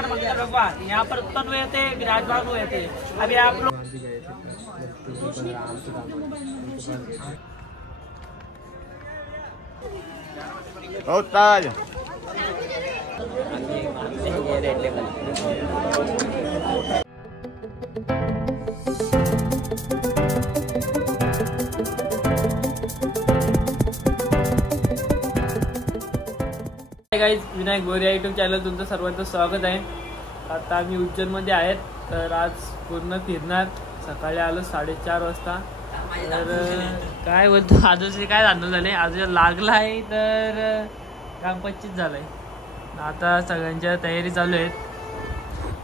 नमस्कार मंगल भगवान। यहाँ पर उत्पन्न हुए थे, विराजमान हुए थे। अभी आप लोग गाइस, विनायक गोरे यूट्यूब चॅनल तुमचं सर्वांचं स्वागत आहे। आता आम्ही उज्जैनमध्ये आहेत, तर आज पूर्ण फिरणार। सकाळी आलो 4:30 वाजता। तर काय बोलतो आजचे काय झालं झाले, आज लागला आहे तर ग्रामपंचायत झालंय। आता सगळ्यांच्या तयारी चालू आहेत।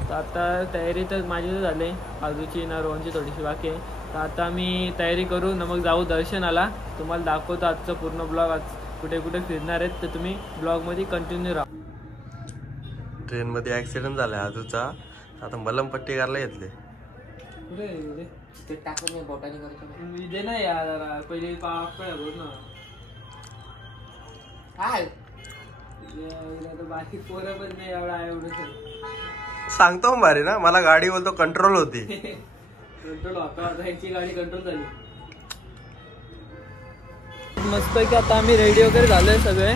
तर आता तयारी तर माझी झाली, आजूची ना रोहनची थोडीशी बाकी आहे। तर आता मी तयारी करू ना मग जाऊ दर्शनाला। तुम्हाला दाखवतो आजचा पूर्ण ब्लॉग, आज कुठे कुठे फिरणार आहेत तर तुम्ही ब्लॉग मध्ये कंटिन्यू राहा। ट्रेन मध्ये ऍक्सिडेंट झालाय आजूचा, आता मलमपट्टी करायला घेतले। कुठे ते टाकून बोटाने करतो मी दे ना यार, जरा पहिले पापड बोल ना काय यार, बाकी पोरं पण नाही एवढा एवढं सांगतो भारी ना, मला गाडी बोलतो कंट्रोल होती। कंट्रोल होता, ह्याची गाडी कंट्रोल झाली मस्त की। आता आम्ही रेडी वगैरे झालोय सगळे,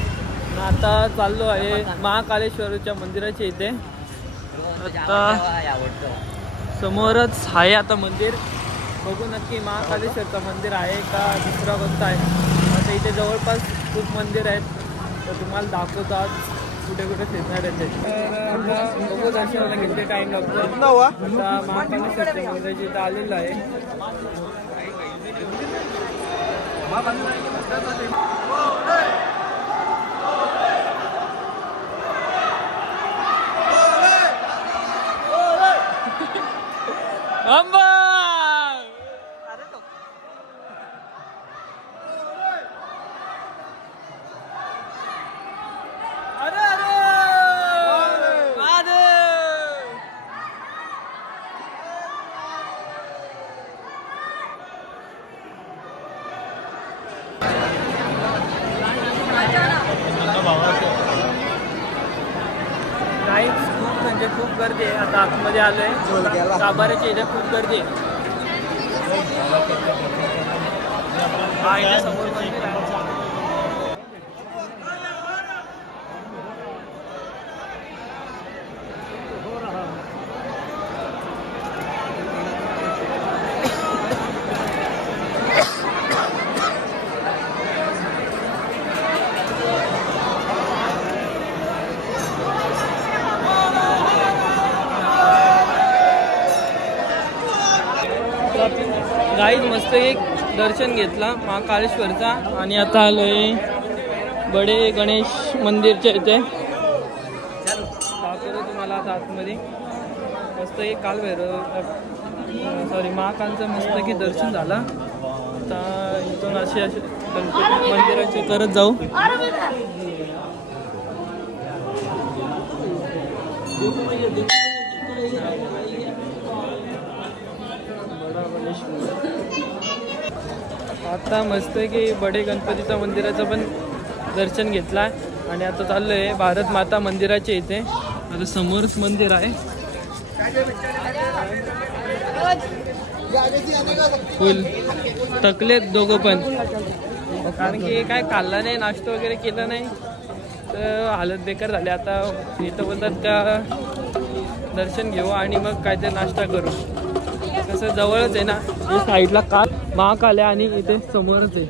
आता चाललो आहे महाकालेश्वरच्या मंदिराच्या इथे। आता समोरच आहे आता मंदिर, बघू नक्की महाकालेश्वरचं मंदिर आहे का दुसरा कोणता आहे। आता इथे जवळपास खूप मंदिर आहेत, तर तुम्हाला दाखवतो आज कुठे कुठे फिरणार आहे ते। बघू दर्शनाला किती टाइम लागतो। आता महाकालेश्वरच्या मंदिराच्या इथे आलेलं आहे। खूप म्हणजे खूप गर्दी आहे। आता आतमध्ये आलोय, गाभाऱ्याच्या इथे खूप गर्दी आहे। समोर मंदिर आहे। गाईज मस्त एक दर्शन घेतला महाकालेश्वरचा, आणि आता आलोय बडे गणेश मंदिरच्या इथे। दाखवतो तुम्हाला आता आतमध्ये मस्त एक महाकालचं मस्त की दर्शन झाला। आता इथून असे गणपती मंदिराचे करत जाऊ। आता मस्त की बडे गणपतीच्या मंदिराचं पण दर्शन घेतला, आणि आता चाललोय भारत माता मंदिराच्या इथे। आता समोरच मंदिर आहे, फुल थकलेत दोघं पण, कारण की काय खाल्लं नाही, नाश्ता वगैरे केलं नाही, तर हालत बेकार झाली। आता इथं बोलतात का दर्शन घेऊ आणि मग काहीतरी नाश्ता करू। कसं जवळच आहे ना, साईडला का महाकाल आहे आणि इथे समोरच आहे।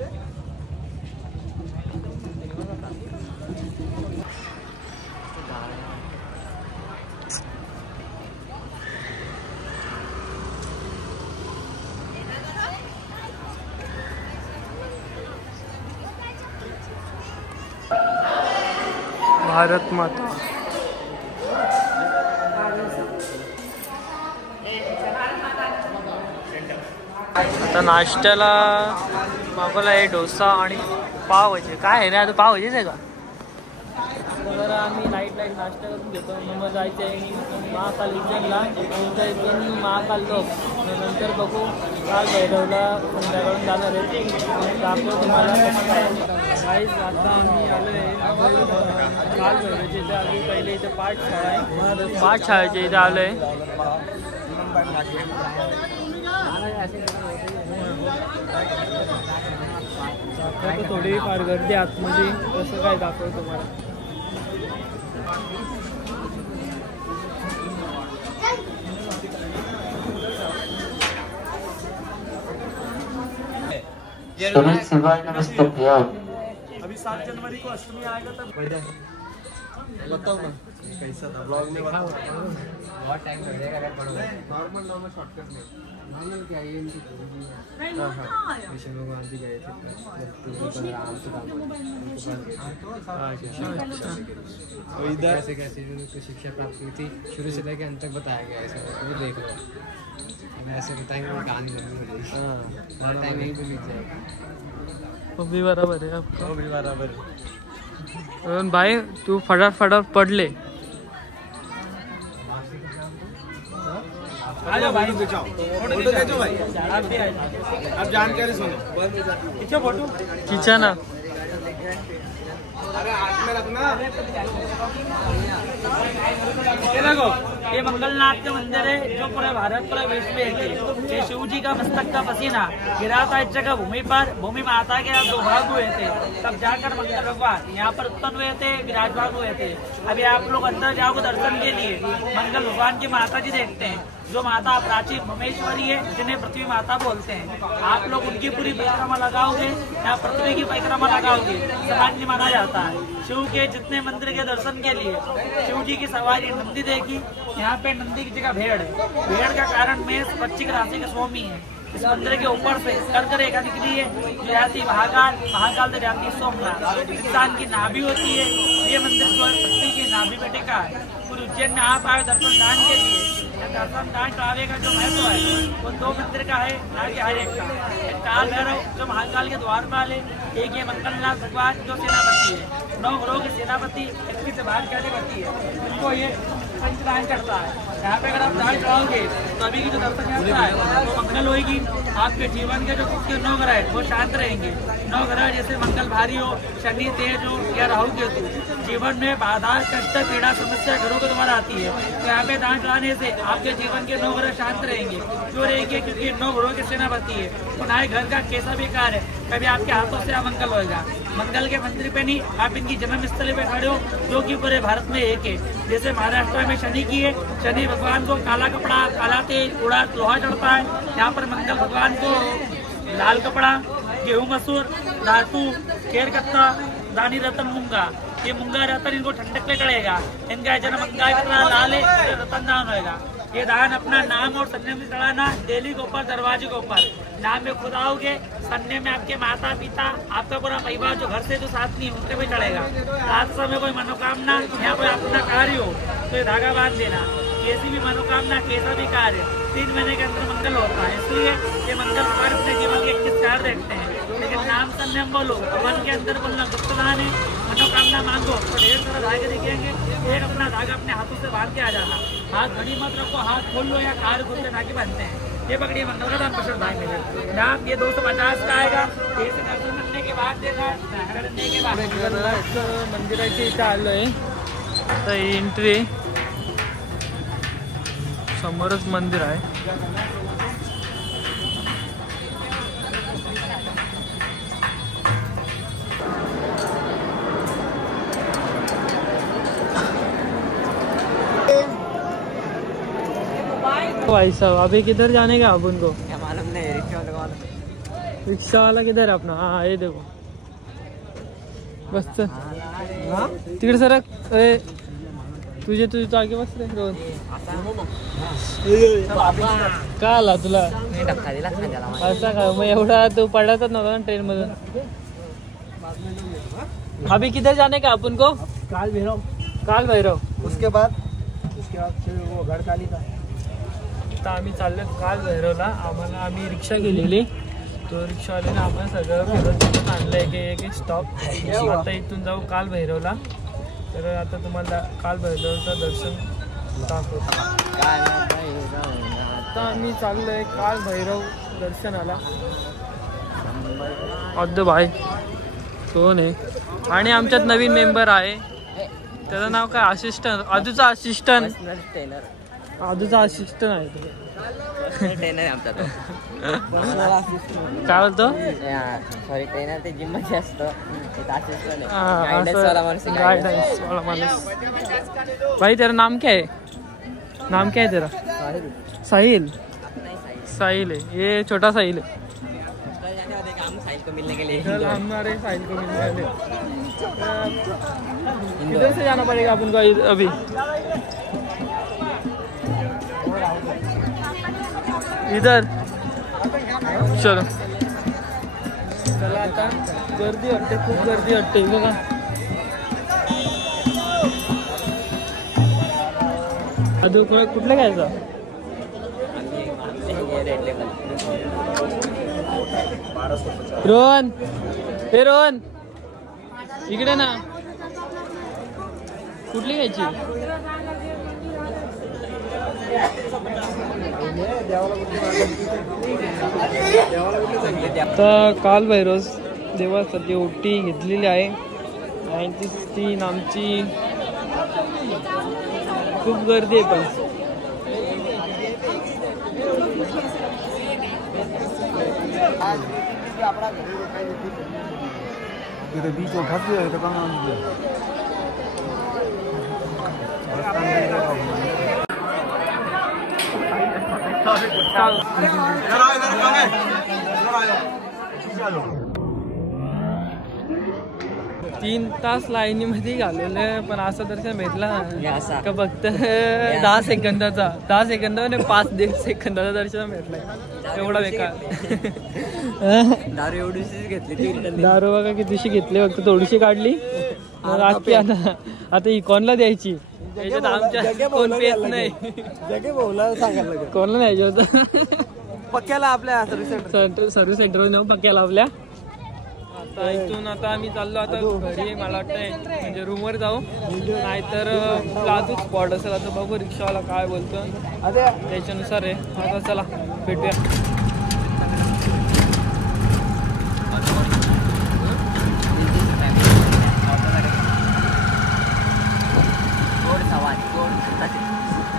भारत माता आता नाश्त्याला मागवला आहे डोसा आणि पाव भाजी। काय आहे रे, आता पाव भाजीच आहे का? तर आम्ही लाईट नाश्ता करून घेतो. मग जायचं आहे महाकाल उज्जैनला. तुमच्या इथून महाकाल लोक नंतर बघू काल भैरवला संध्याकाळून जाणार आहे. दाखवतो तुम्हाला कसं काय. आता आम्ही आलो आहे काल भैरवच्या इथे. आम्ही पहिले इथे पाठशाळा आहे, पाठशाळेच्या इथे आलो आहे. थोडी फार गर्दी आतमध्ये कसं काय दाखवतो तुम्हाला. अभी 7 जनवरी को अष्टमी आएगा तब बताओ ना कैसा था ब्लॉग में बताओ. बहुत टाइम लगेगा नॉर्मल शॉर्टकट में नॉर्मल क्या ये इनकी विष्णु भगवान जी गए थे राम से कैसे कैसे उनको शिक्षा प्राप्त हुई थी शुरू से लेकर अंत तक बताया गया है. वो देख लो ऐसे बताएंगे वो कहानी नहीं टाइम यहीं पे बीत जाएगा. वो भी बराबर है आपका. वो भी बराबर है. रोहन भाई तू फटाफट पढ़ ले. आजा भाई बचाओ फोटो खींचो भाई. आप जानकारी सुनो. खींचो फोटो. खींचा ना. अरे हाथ में रखना. ये देखो ये मंगलनाथ का मंदिर है जो पूरे भारत पूरे विश्व में है. ये शिव जी का मस्तक का पसीना गिरा था इस जगह भूमि पर. भूमि माता के दो भाग हुए थे तब जाकर मंगल भगवान यहाँ पर उत्पन्न हुए थे, विराजमान हुए थे. अभी आप लोग अंदर जाओगे दर्शन के लिए. मंगल भगवान की माता जी देखते हैं जो माता प्राचीन भुवनेश्वरी है जिन्हें पृथ्वी माता बोलते हैं. आप लोग उनकी पूरी परिक्रमा लगाओगे या पृथ्वी की परिक्रमा लगाओगे सामान्य माना जाता है. शिव के जितने मंदिर के दर्शन के लिए शिव जी की सवारी नंदी देखी. यहाँ पे नंदी की जगह भेड़ है. भेड़ का कारण मेष वृश्चिक राशि के स्वामी है. इस मंदिर के ऊपर से कर्क रेखा निकली है जो जाती महाकाल, महाकाल से जाती सोमनाथ. इंसान की नाभि होती है. ये मंदिर जो है पृथ्वी की नाभि में टिका है. पूरे उज्जैन में आप आए दर्शन दान के लिए. दर्शन दान करावे का जो महत्व है वो 2 मंदिर का है ना कि हर एक का. एक काल भैरव जो महाकाल के द्वार पर है. एक ये मंगलनाथ भगवान जो सेनापति है. 9 ग्रहों के सेनापति 21 से बाहर के अधिपति है. उनको ये पंचदान करता है. यहाँ पे अगर आप दान कराओगे तो अभी की जो दर्शन यात्रा है वो मंगल होगी. आपके जीवन के जो 9 ग्रह है वो शांत रहेंगे. 9 ग्रह जैसे मंगल भारी हो, शनि तेज हो या राहु केतु. जीवन में बाधा कष्ट पीड़ा समस्या घरों के द्वारा आती है. तो यहाँ पे दान कराने से आपके जीवन के 9 ग्रह शांत रहेंगे. क्यों रहेंगे? क्योंकि 9 ग्रहों के सेनापति है. पुनः घर का कैसा भी कार्य कभी आपके हाथों से अमंगल होगा. मंगल के मंदिर पे नहीं, आप इनकी जन्म स्थली पे खड़े हो जो कि पूरे भारत में एक है. जैसे महाराष्ट्र में शनि की है. शनि भगवान को काला कपड़ा, काला तेल, उड़ा लोहा चढ़ता है. यहाँ पर मंगल भगवान को लाल कपड़ा, गेहूं मसूर, धातु, केर कत्ता, दानी रतन मूंगा. ये मूंगा रतन इनको ठंडक पे चढ़ेगा. इनका जन्म मंगा की तरह लाल है, रतन दान होगा. ये दान अपना नाम और संन्यास में चढ़ाना. डेली के ऊपर, दरवाजे के ऊपर नाम में खुद आओगे. संन्यास में आपके माता पिता, आपका पूरा परिवार जो घर से जो साथ नहीं उनके भी चढ़ेगा. रात समय कोई मनोकामना या कोई अपना कार्य हो तो ये धागा बांध देना. कैसी भी मनोकामना, कैसा भी कार्य 3 महीने के अंदर मंगल होता है. इसलिए ये मंगल भगवान अपने जीवन के 21 कार्य देखते हैं. लेकिन नाम संयम बोलो, मन के अंदर बोलना गुप्तदान है. मनोकामना मांगो तो ढेर सारा धागे दिखेंगे. एक अपना धागा अपने हाथों से बांध के आ जाना. हाथ घड़ी मत रखो, हाथ खोल लो या कार खुद से धागे बांधते हैं. ये पकड़िए मंगल का दान प्रसाद भाग नाम. ये 250 का आएगा. ऐसे दर्शन करने के बाद देना. करने के बाद मंदिराच्या इथे आलोय. तर एंट्री समोरच मंदिर आहे. भाई साहब अभी किधर जाने का अब उनको मालूम नहीं. रिक्शा वाला किधर है अपना. हाँ ये देखो बस तिकडे सरक. तुझे तो आगे बस रे रोहन. का आला तुला असा का. मग एवढा तू पडतच नव्हता ना ट्रेन मधून. अभी किधर जाने का अपन को. काल भैरव. काल भैरव. उसके बाद फिर वो गडकालिका. आता आम्ही चाललो काल भैरवला. आम्ही रिक्षा केलेली. तो रिक्षावाल्याने आम्हाला सगळं फिरत आणलं एक स्टॉप. आता इथून जाऊ काल भैरवला. तर आता तुम्हाला काल भैरवचं दर्शन दाखवतो. आता आम्ही चाललोय काल भैरव दर्शनाला. अद्द भाई कोण आहे आणि आमच्यात नवीन मेंबर आहे. त्याचं नाव काय? असिस्टंट. आजूचा असिस्टंट. आजूचा असिस्टंट आहे तो. काय बोलतो? सॉरी ट्रेनर ते जिम मध्ये असतो. भाई तेरा नाम क्या है? नाम क्या है तेरा? साहिल. साहिल है ये, छोटा साहिल है. साहिल को मिलने के लिए हमारे साहिल को मिलने के लिए किधर से जाना पड़ेगा अपन को अभी? इधर चलो. चला आता गर्दी वाटते, खूप गर्दी वाटते बघा. अजून कुठलं घ्यायचं? रोहन, हे रोहन इकडे ना. कुठली घ्यायची? आता काल भैरव देवासाठी ओटी घेतलेली आहे. 93 आमची. खूप गर्दी आहे पण. तीन तास लाईनीमध्ये घालवलं पण असं दर्शन भेटला का फक्त 10 सेकंदाचा. 10 सेकंद आणि 5 सेकंदाचा दर्शन भेटलाय. एवढा बेकार. दारू एवढीशीच घेतली. दारू बघा कितीशी घेतली, फक्त थोडीशी काढली. मग आता इकॉनला द्यायची. याच्यात आमच्या कोण पेत नाही. कोणला न्यायचं होतं? पक्क्याला आपल्या सर्व्हिस सेंटरवर नेऊ पक्क्याला आपल्या. आता इथून आता आम्ही चाललो आता घरी. मला वाटतंय म्हणजे रूमवर जाऊ, नाहीतर अजून स्पॉट असेल. आता बघू रिक्षावाला काय बोलतो त्याच्यानुसार आहे. आता चला भेटूया.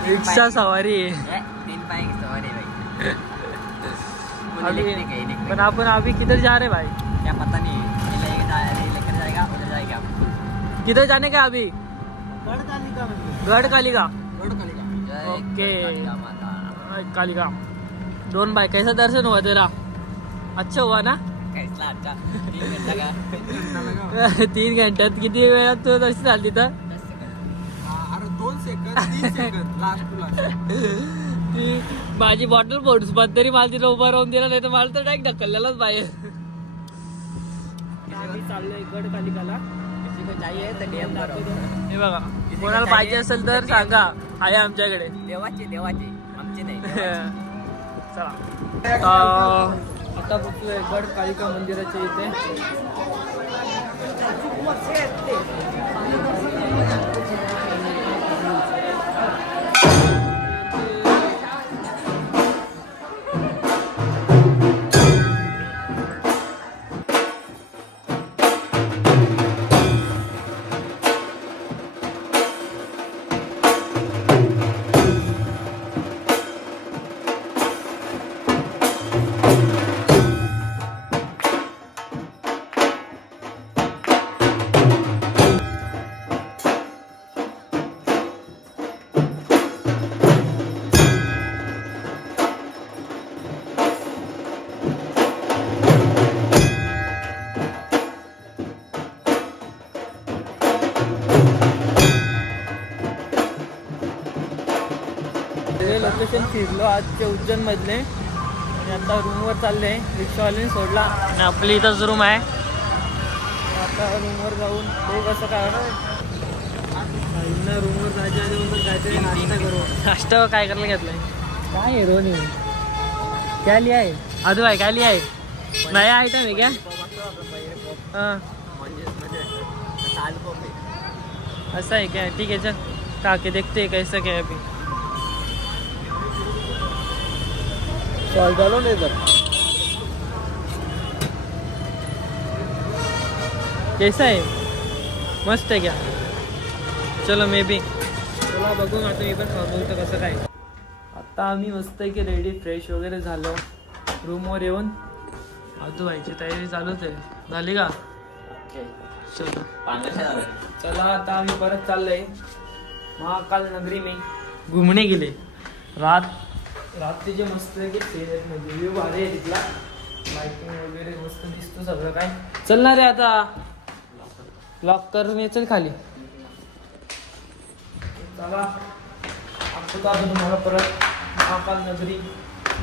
रिक्शा सवारी है. 3 पाई की सवारी है अभी पर अपन अभी किधर जा रहे भाई? क्या पता नहीं. लेकर जाएगा, उधर जाएगा. किधर जाने का अभी? गढ़कालिका. ओके कालिका. दोन भाई कैसा दर्शन हुआ तेरा? अच्छा हुआ ना? कैसा अच्छा. 3 घंटा का. 3 घंट्यात किती वेळात तू दर्शन झाली तर? 2 सेकंद 3 सेकंद लास्ट. ती माझी बॉटल फोडूस पण तरी मला तिला उभा राहून दिला, नाही तर मला तर डायरेक्ट ढकललेलाच बाहेर. आम्ही चाललोय गडकालिकाला. हे बघा कोणाला पाहिजे असेल तर सांगा, आहे आमच्याकडे. देवाचे आमचे नाही. चला आता पोचलोय गडकालिका मंदिराच्या इथे. लोकेशन फिरलो आजच्या उज्जैन मधले आणि आता रूमवर चालले. रिक्षावाल्याने सोडला आणि आपली इथंच रूम आहे. आता रूमवर जाऊन बघू कसं काय रूमवर जायच्या आधी काहीतरी नाश्ता करू. नाश्ता काय करायला घेतलंय? काय आहे रोनी? क्या लिया है? अदू भाई क्या लिया है? नया आइटम है क्या? हाँ ऐसा है क्या? ठीक है चल खा के देखते हैं कैसा क्या है अभी। सॉल्ट डालो नहीं इधर। कैसा है? मस्त है क्या? चलो मी बी चला बघू आता मी पण खाऊन बघतो कसं काय। आता आम्ही मस्त आहे की रेडी फ्रेश वगैरे झालो, रूमवर येऊन आजू व्हायची तयारी चालूच आहे। झाली का? चला आता आम्ही परत चाललोय महाकाल नगरी में घुमणे गेले। रात्रीचे मस्त आहे की सीन म्हणजे व्ह्यू भारी आहे तिथला, लाइटिंग वगैरे मस्त दिसतो सगळं काय। चलणार आहे आता लॉक करून ये, चल खाली चला। आपण आता तुम्हाला परत महाकाल नगरी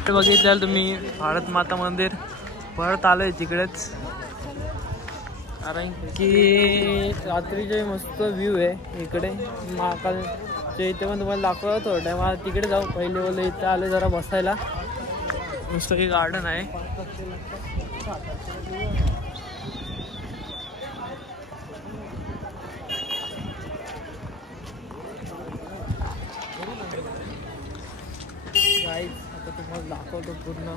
बघितलं तुम्ही, भारत माता मंदिर परत आलोय तिकडेच, कारण की रात्रीचे मस्त व्ह्यू आहे इकडे महाकालच्या इथे पण तुम्हाला दाखवतो थोडं टाइम। मला तिकडे जाऊ, पहिले बोलले इथे आले जरा बसायला, मस्त एक गार्डन आहे। गाईज आता तुम्हाला दाखवतो पूर्ण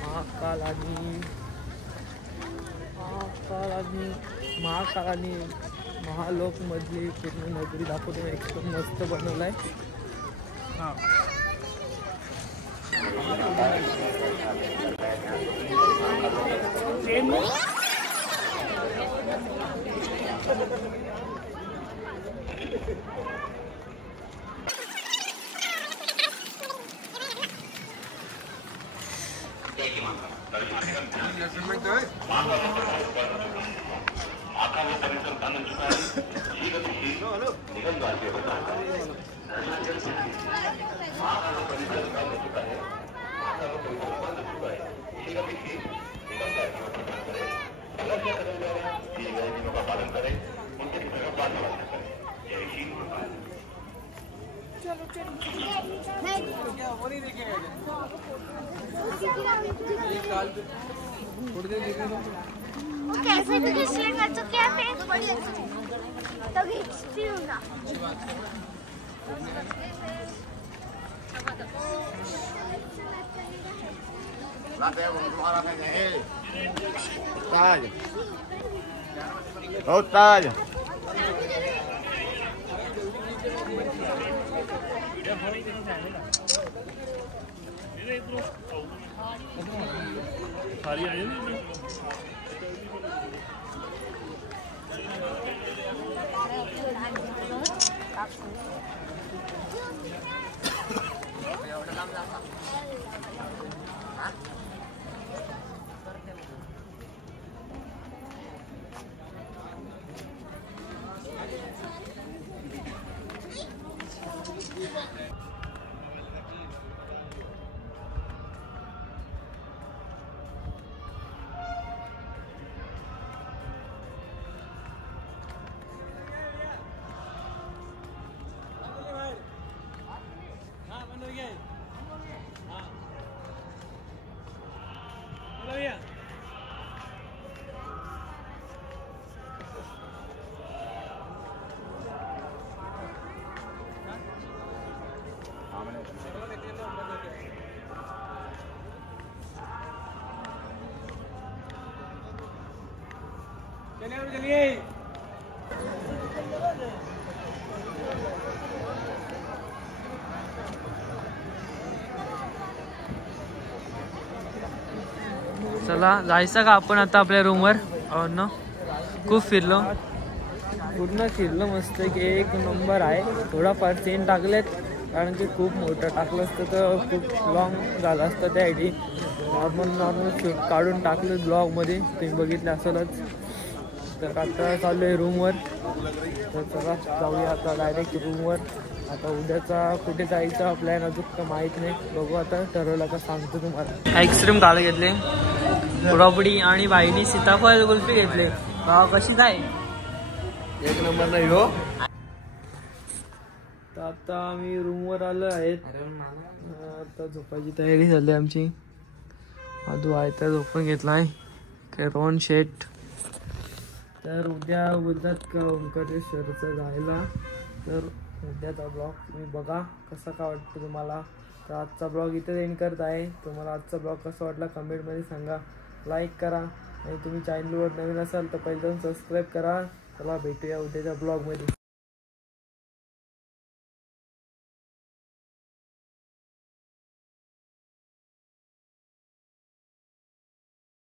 महाकाल आणि महालोक मधली पूर्ण नगरी दाखवतो। एकदम मस्त बनवलं आहे। कैसे तो खींच कर चुके हैं फेस पर तो खींचती हूँ ना। ताज ओ ताज चला जायचं का आपण आता आपल्या रूमवर? न खूप फिरलो, पूर्ण फिरलो मस्त की एक नंबर आहे। थोडाफार सीन टाकलेत कारण की खूप मोठं टाकलं असतं तर खूप लॉंग झालं असतं, त्यासाठी नॉर्मल शूट काढून टाकलं ब्लॉगमध्ये, तुम्ही बघितलं असेलच। तर आता चालू आहे रूमवर, तर चला जाऊया आता डायरेक्ट रूमवर। आता उद्याचा कुठे जायचा प्लॅन अजून का माहीत नाही, बघू आता ठरवलं का सांगतो तुम्हाला। आईस्क्रीम काढ घेतले, रबडी आणि बाईनी सीताफळ कुल्फी घेतले। कशी जाय एक नंबर नाही हो। तर आता आम्ही रूमवर आलो आहेत, आता झोपायची तयारी झाली आमची। आदू आहे तर झोपून घेतलाय, रोहन शेट तर उद्या बोलतात का ओंकारेश्वरचं जायला, तर उद्याचा ब्लॉग तुम्ही बघा कसा का वाटतं तुम्हाला. तर आजचा ब्लॉग इथेच एंड करत आहे. तुम्हाला आजचा ब्लॉग कसा वाटला कमेंटमध्ये सांगा, लाईक करा आणि तुम्ही चॅनलवर नवीन असाल तर पहिलं सबस्क्राईब करा. चला भेटूया उद्याच्या ब्लॉगमध्ये.